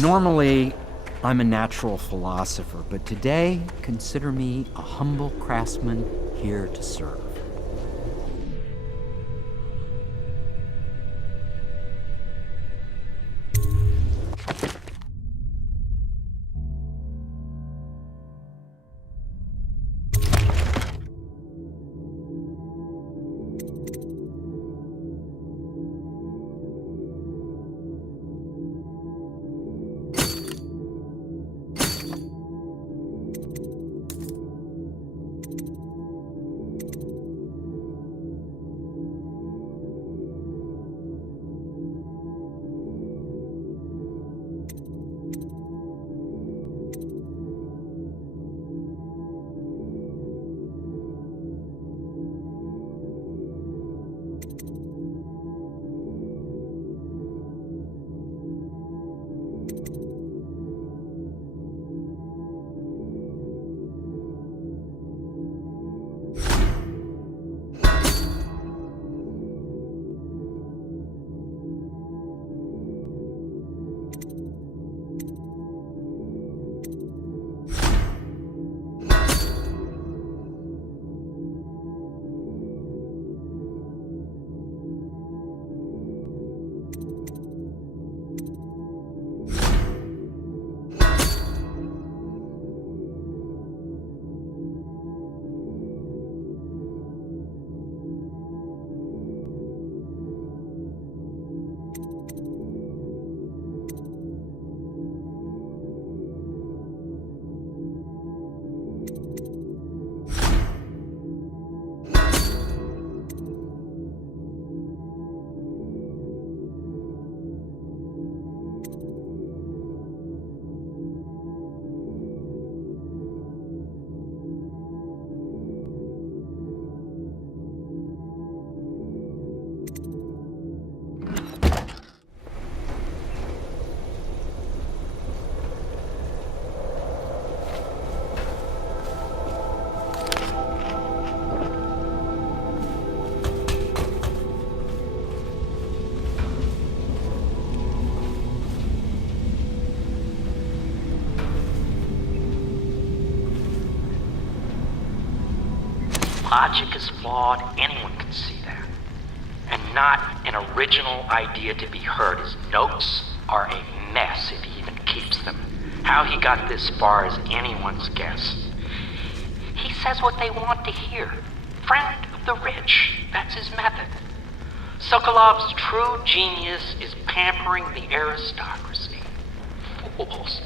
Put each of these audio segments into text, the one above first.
Normally, I'm a natural philosopher, but today, consider me a humble craftsman here to serve. Logic is flawed, anyone can see that. And not an original idea to be heard. His notes are a mess if he even keeps them. How he got this far is anyone's guess. He says what they want to hear. Friend of the rich, that's his method. Sokolov's true genius is pampering the aristocracy. Fools.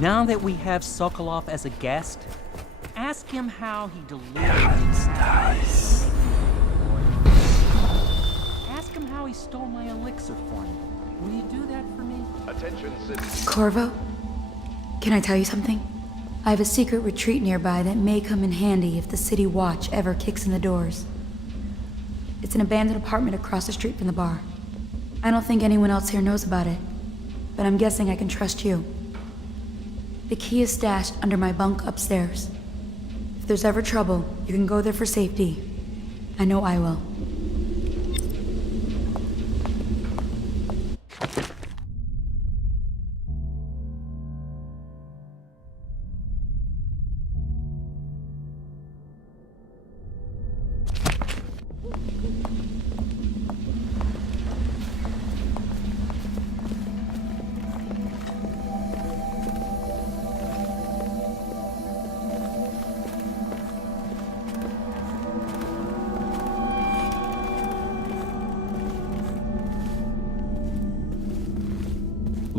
Now that we have Sokolov as a guest, ask him how he deluded Ask him how he stole my elixir for me. Will you do that for me? Attention, Corvo, can I tell you something? I have a secret retreat nearby that may come in handy if the city watch ever kicks in the doors. It's an abandoned apartment across the street from the bar. I don't think anyone else here knows about it, but I'm guessing I can trust you. The key is stashed under my bunk upstairs. If there's ever trouble, you can go there for safety. I know I will.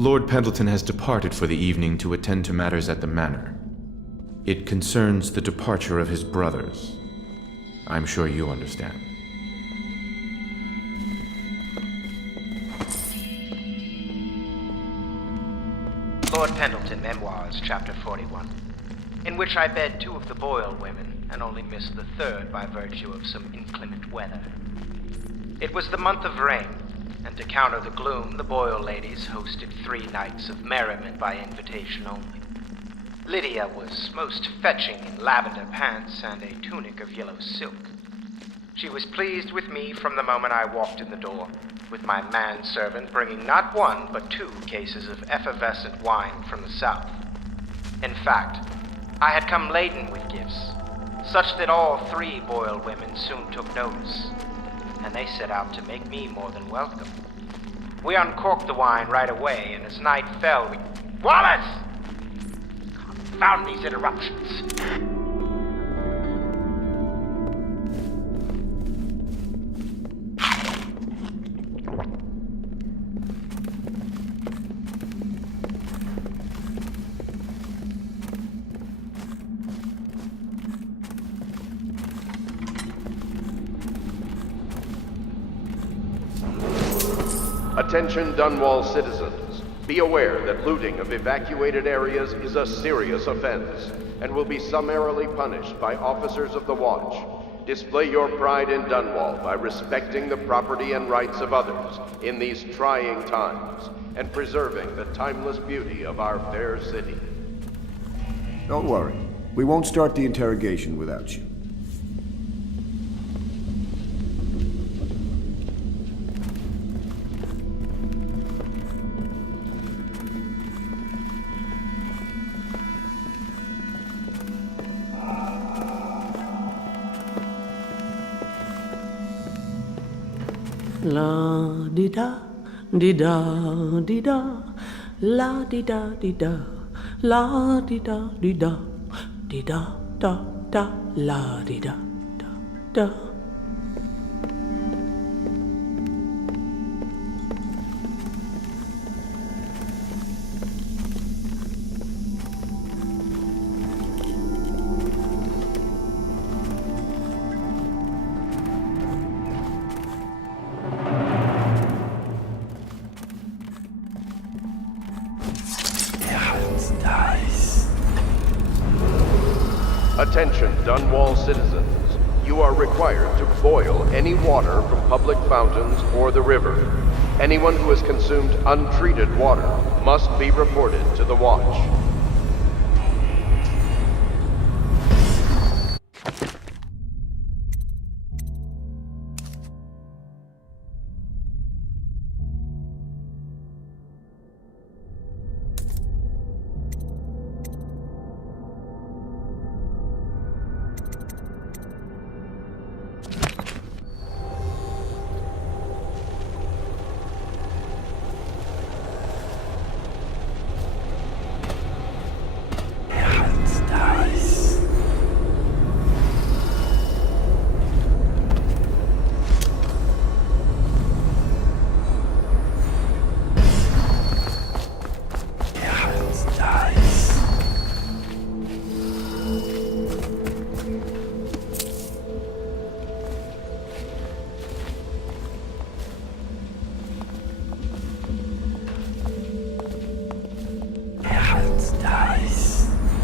Lord Pendleton has departed for the evening to attend to matters at the manor. It concerns the departure of his brothers. I'm sure you understand. Lord Pendleton Memoirs, Chapter 41, in which I bed 2 of the Boyle women and only missed the 3rd by virtue of some inclement weather. It was the month of rain, and to counter the gloom, the Boyle ladies hosted 3 nights of merriment by invitation only. Lydia was most fetching in lavender pants and a tunic of yellow silk. She was pleased with me from the moment I walked in the door, with my manservant bringing not 1 but 2 cases of effervescent wine from the south. In fact, I had come laden with gifts, such that all 3 Boyle women soon took notice, and they set out to make me more than welcome. We uncorked the wine right away, and as night fell, we... Wallace! Confound these interruptions. Attention Dunwall citizens. Be aware that looting of evacuated areas is a serious offense and will be summarily punished by officers of the Watch. Display your pride in Dunwall by respecting the property and rights of others in these trying times and preserving the timeless beauty of our fair city. Don't worry. We won't start the interrogation without you. La di da di da di da, la di da di da, la di da di da, di da da da, la di da da da. Attention Dunwall citizens. You are required to boil any water from public fountains or the river. Anyone who has consumed untreated water must be reported to the Watch.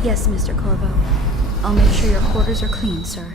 Yes, Mr. Corvo. I'll make sure your quarters are clean, sir.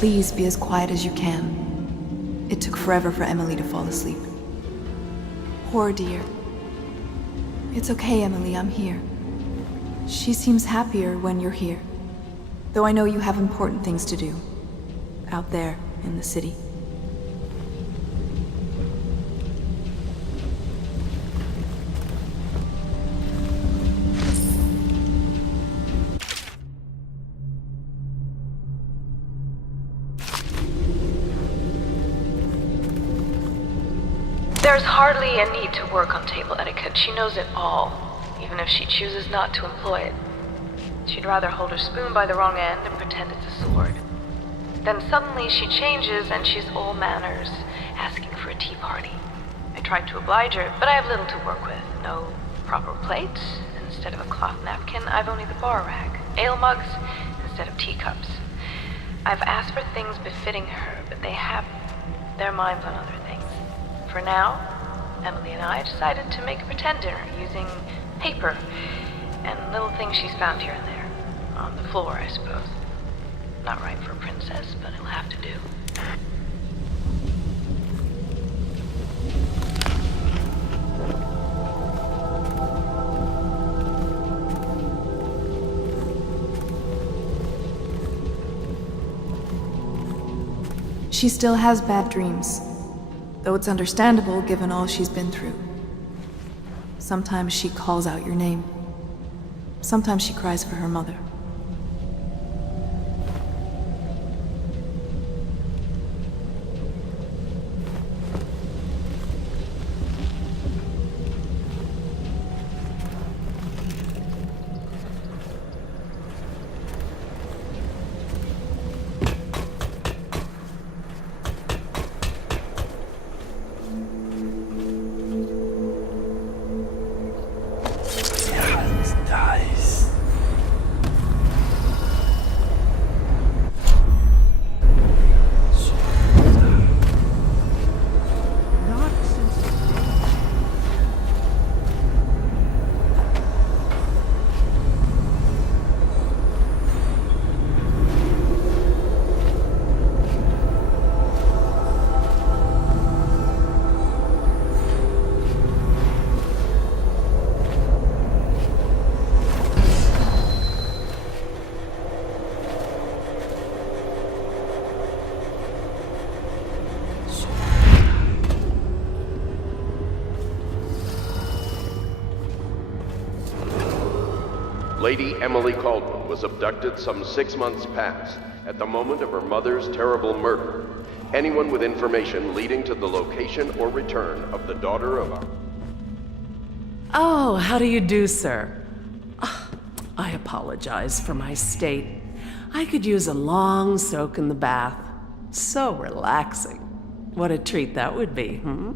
Please be as quiet as you can. It took forever for Emily to fall asleep. Poor dear. It's okay, Emily, I'm here. She seems happier when you're here. Though I know you have important things to do. Out there. in the city. There's hardly a need to work on table etiquette. She knows it all, even if she chooses not to employ it. She'd rather hold her spoon by the wrong end and pretend it's a sword. Then suddenly she changes and she's all manners, asking for a tea party. I tried to oblige her, but I have little to work with. No proper plates. Instead of a cloth napkin, I've only the bar rack. Ale mugs instead of teacups. I've asked for things befitting her, but they have their minds on other things. For now, Emily and I decided to make a pretend dinner using paper and little things she's found here and there. On the floor, I suppose. Not right for a princess, but it'll have to do. She still has bad dreams, though it's understandable given all she's been through. Sometimes she calls out your name. Sometimes she cries for her mother. Lady Emily Caldwell was abducted some 6 months past, at the moment of her mother's terrible murder. Anyone with information leading to the location or return of the daughter of our... Oh, how do you do, sir? I apologize for my state. I could use a long soak in the bath. So relaxing. What a treat that would be, hmm?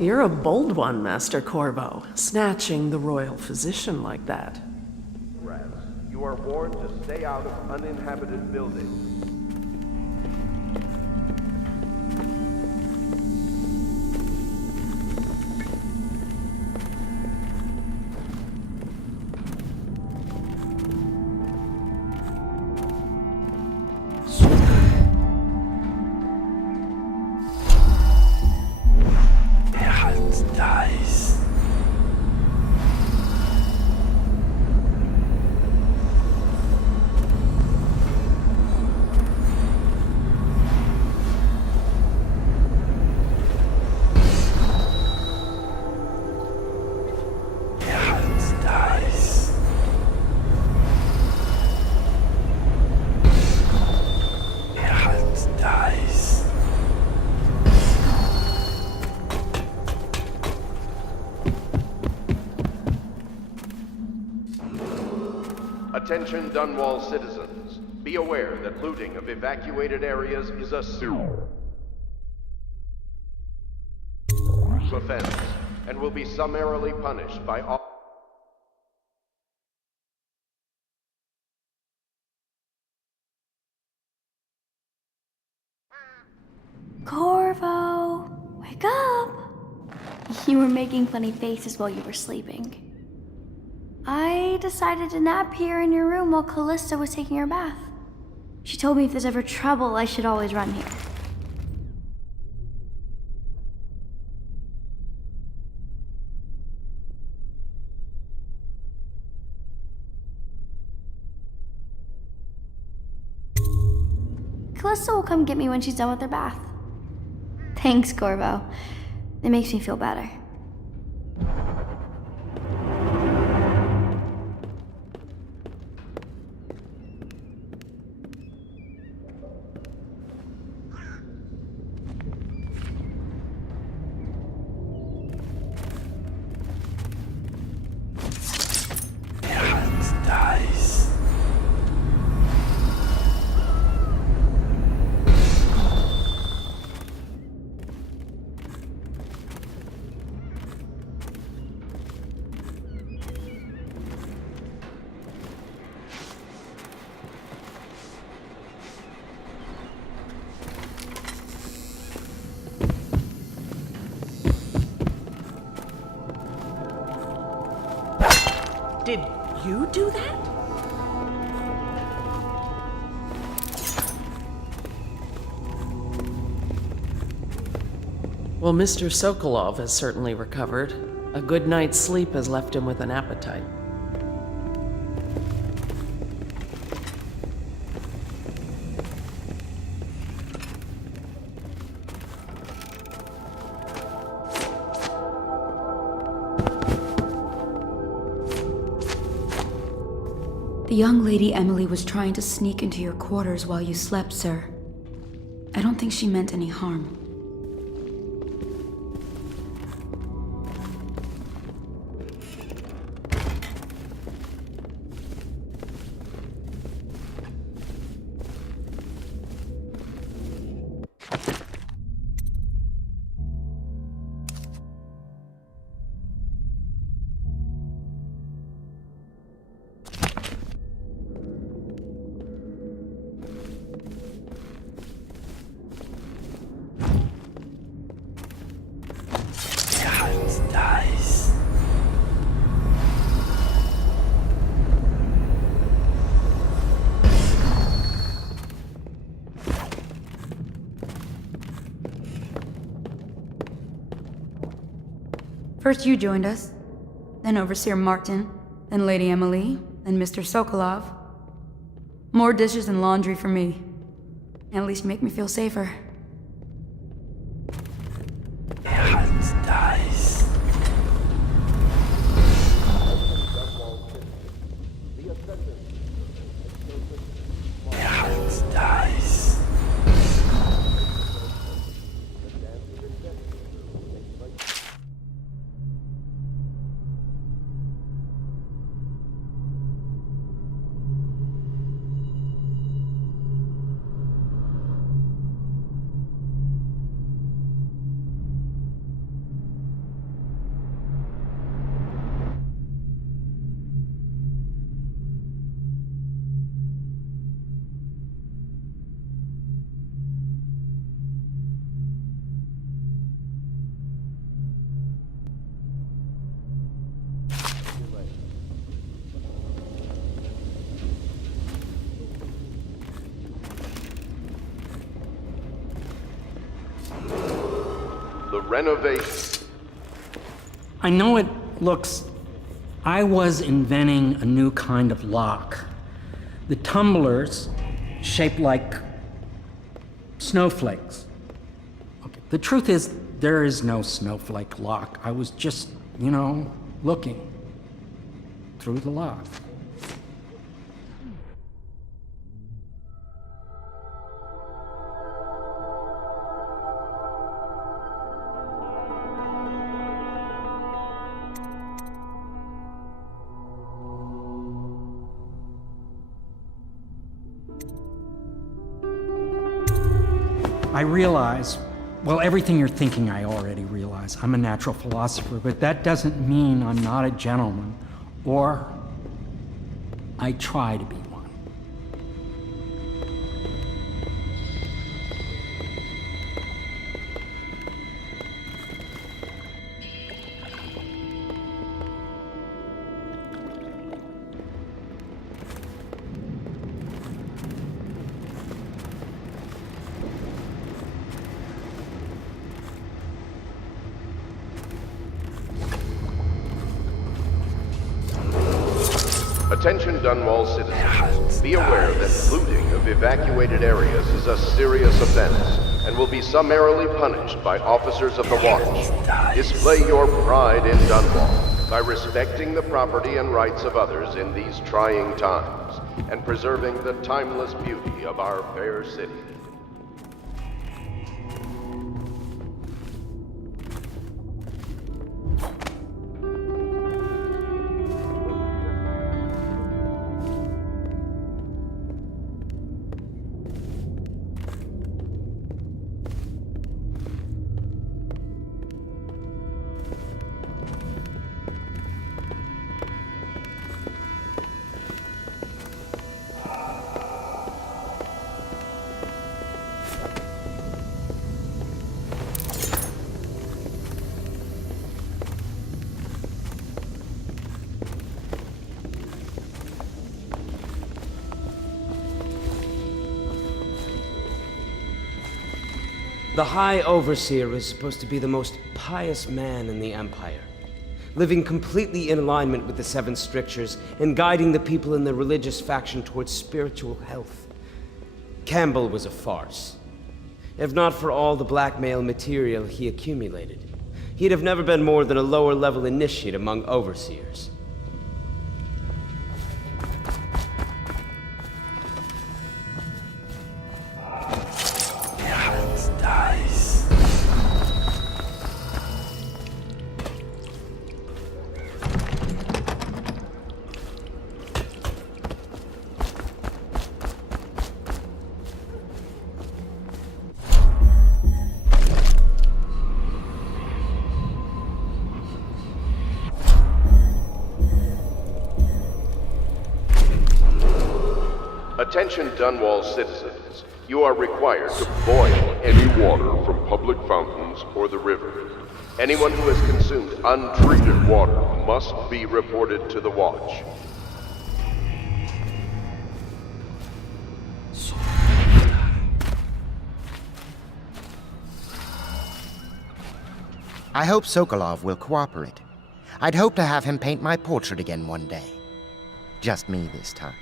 You're a bold one, Master Corvo, snatching the royal physician like that. Rats, you are warned to stay out of uninhabited buildings. Attention Dunwall citizens. Be Be aware that looting of evacuated areas is a serious offense and will be summarily punished by all. Corvo, wake up! You were making funny faces while you were sleeping. I decided to nap here in your room while Callista was taking her bath. She told me if there's ever trouble, I should always run here. Callista will come get me when she's done with her bath. Thanks, Corvo. It makes me feel better. Did you do that? Well, Mr. Sokolov has certainly recovered. A good night's sleep has left him with an appetite. The young lady Emily was trying to sneak into your quarters while you slept, sir. I don't think she meant any harm. First you joined us, then Overseer Martin, then Lady Emily, then Mr. Sokolov. More dishes and laundry for me. At least make me feel safer. The renovation. I know it looks... I was inventing a new kind of lock. The tumblers, shaped like snowflakes. Okay. The truth is, there is no snowflake lock. I was just, looking through the lock. I realize, well, everything you're thinking I already realize. I'm a natural philosopher, but that doesn't mean I'm not a gentleman, or I try to be one. Attention Dunwall citizens. Be aware that looting of evacuated areas is a serious offense and will be summarily punished by officers of the Watch. Display your pride in Dunwall by respecting the property and rights of others in these trying times and preserving the timeless beauty of our fair city. The High Overseer is supposed to be the most pious man in the Empire, living completely in alignment with the Seven Strictures and guiding the people in the religious faction towards spiritual health. Campbell was a farce. If not for all the blackmail material he accumulated, he'd have never been more than a lower-level initiate among Overseers. Attention Dunwall citizens. You are required to boil any water from public fountains or the river. Anyone who has consumed untreated water must be reported to the Watch. I hope Sokolov will cooperate. I'd hope to have him paint my portrait again one day. Just me this time.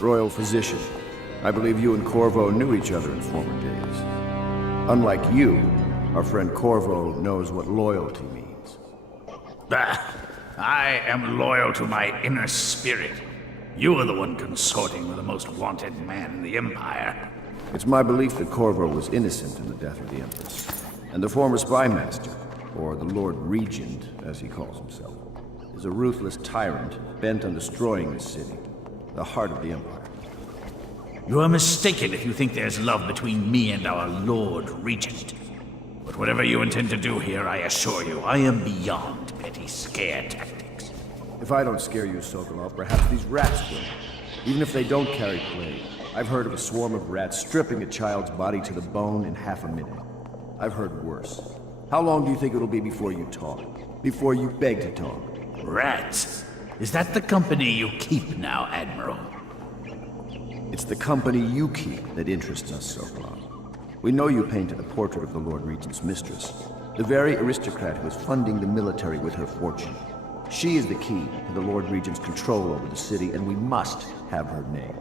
Royal Physician, I believe you and Corvo knew each other in former days. Unlike you, our friend Corvo knows what loyalty means. Bah! I am loyal to my inner spirit. You are the one consorting with the most wanted man in the Empire. It's my belief that Corvo was innocent in the death of the Empress, and the former spy master, or the Lord Regent, as he calls himself, is a ruthless tyrant bent on destroying this city, the heart of the Empire. You are mistaken if you think there's love between me and our Lord Regent. But whatever you intend to do here, I assure you, I am beyond petty scare tactics. If I don't scare you, Sokolov, perhaps these rats will. Even if they don't carry plague. I've heard of a swarm of rats stripping a child's body to the bone in half a minute. I've heard worse. How long do you think it'll be before you talk? Before you beg to talk? Rats? Is that the company you keep now, Admiral? It's the company you keep that interests us, Sokolov. We know you painted a portrait of the Lord Regent's mistress, the very aristocrat who is funding the military with her fortune. She is the key to the Lord Regent's control over the city, and we must have her name.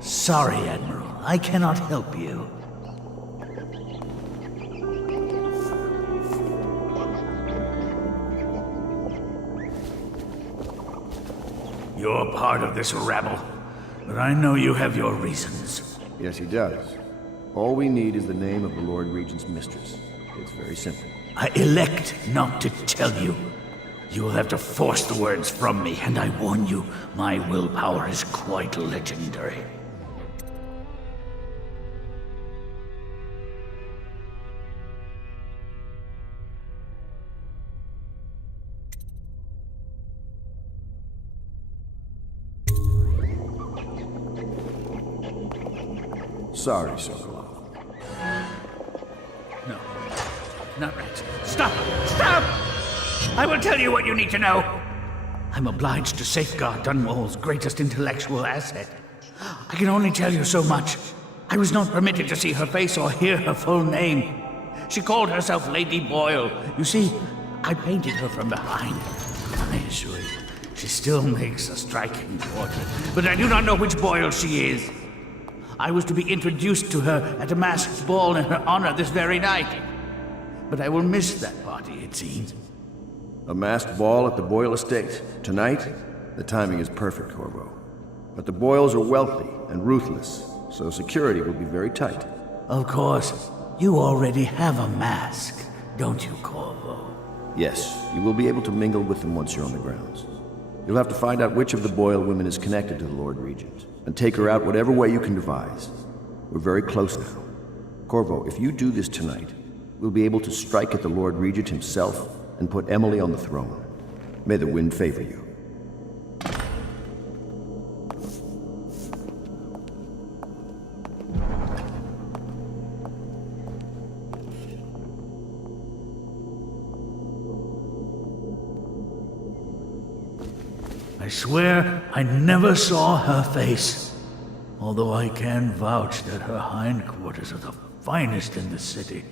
Sorry, Admiral. I cannot help you. You're part of this rabble, but I know you have your reasons. Yes, he does. All we need is the name of the Lord Regent's mistress. It's very simple. I elect not to tell you. You will have to force the words from me, and I warn you, my willpower is quite legendary. Sorry, Sokolov. No, not rats. Stop! Stop! I will tell you what you need to know. I'm obliged to safeguard Dunwall's greatest intellectual asset. I can only tell you so much. I was not permitted to see her face or hear her full name. She called herself Lady Boyle. You see, I painted her from behind. I assure you, she still makes a striking portrait, but I do not know which Boyle she is. I was to be introduced to her at a masked ball in her honor this very night. But I will miss that party, it seems. A masked ball at the Boyle estate. Tonight? The timing is perfect, Corvo. But the Boyles are wealthy and ruthless, so security will be very tight. Of course. You already have a mask, don't you, Corvo? Yes, you will be able to mingle with them once you're on the grounds. You'll have to find out which of the Boyle women is connected to the Lord Regent, and take her out whatever way you can devise. We're very close now. Corvo, if you do this tonight, we'll be able to strike at the Lord Regent himself and put Emily on the throne. May the wind favor you. I swear I never saw her face, although I can vouch that her hindquarters are the finest in the city,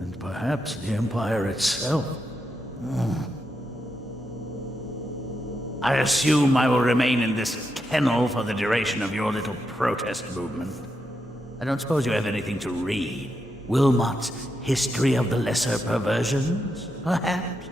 and perhaps the Empire itself. I assume I will remain in this kennel for the duration of your little protest movement. I don't suppose you have anything to read? Wilmot's History of the Lesser Perversions, perhaps?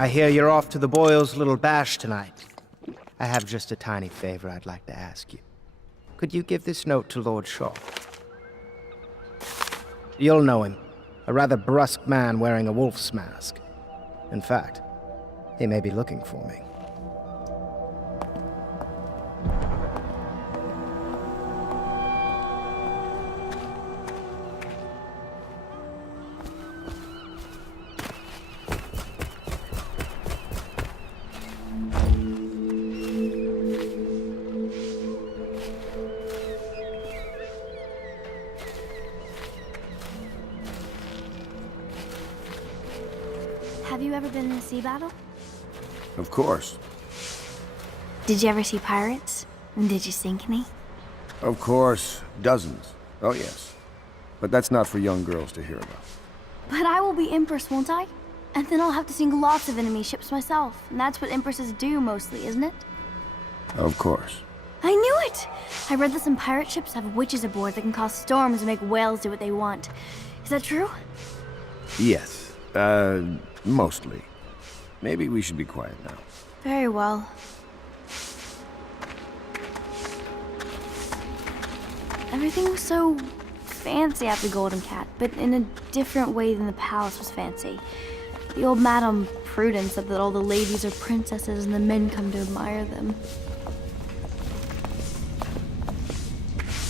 I hear you're off to the Boyles' little bash tonight. I have just a tiny favor I'd like to ask you. Could you give this note to Lord Shaw? You'll know him. A rather brusque man wearing a wolf's mask. In fact, he may be looking for me. Have you ever been in a sea battle? Of course. Did you ever see pirates? And did you sink any? Of course. Dozens. Oh, yes. But that's not for young girls to hear about. But I will be Empress, won't I? And then I'll have to sink lots of enemy ships myself. And that's what Empresses do mostly, isn't it? Of course. I knew it! I read that some pirate ships have witches aboard that can cause storms and make whales do what they want. Is that true? Yes. Mostly. Maybe we should be quiet now. Very well. Everything was so fancy at the Golden Cat, but in a different way than the palace was fancy. The old Madame Prudence said that all the ladies are princesses and the men come to admire them.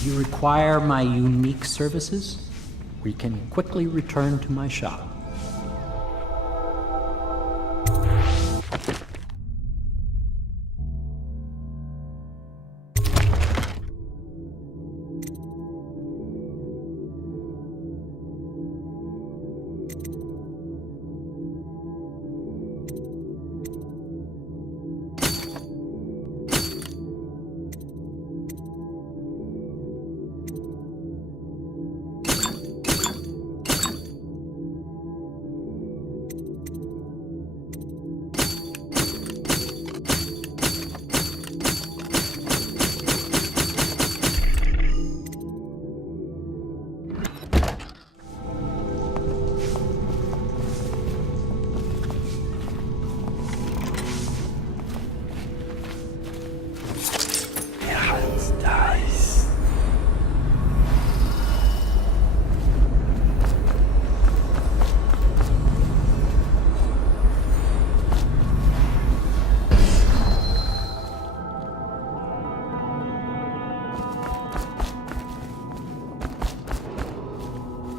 You require my unique services? We can quickly return to my shop.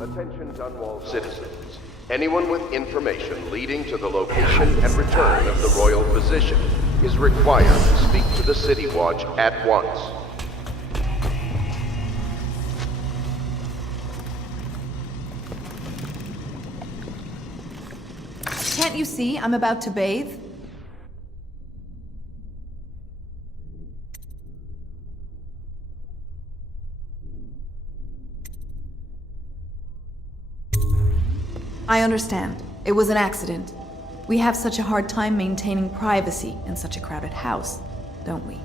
Attention Dunwall citizens. Anyone with information leading to the location and return of the royal physician is required to speak to the City Watch at once. Can't you see I'm about to bathe? I understand. It was an accident. We have such a hard time maintaining privacy in such a crowded house, don't we?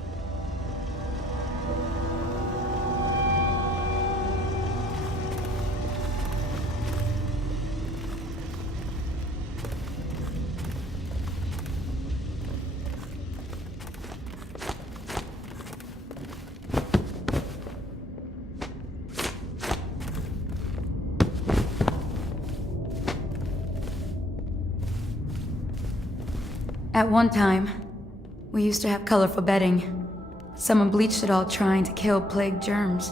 At one time, we used to have colorful bedding. Someone bleached it all trying to kill plague germs.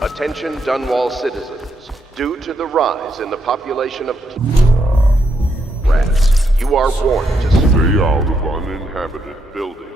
Attention Dunwall citizens. Due to the rise in the population of rats, you are warned to stay out of uninhabited buildings.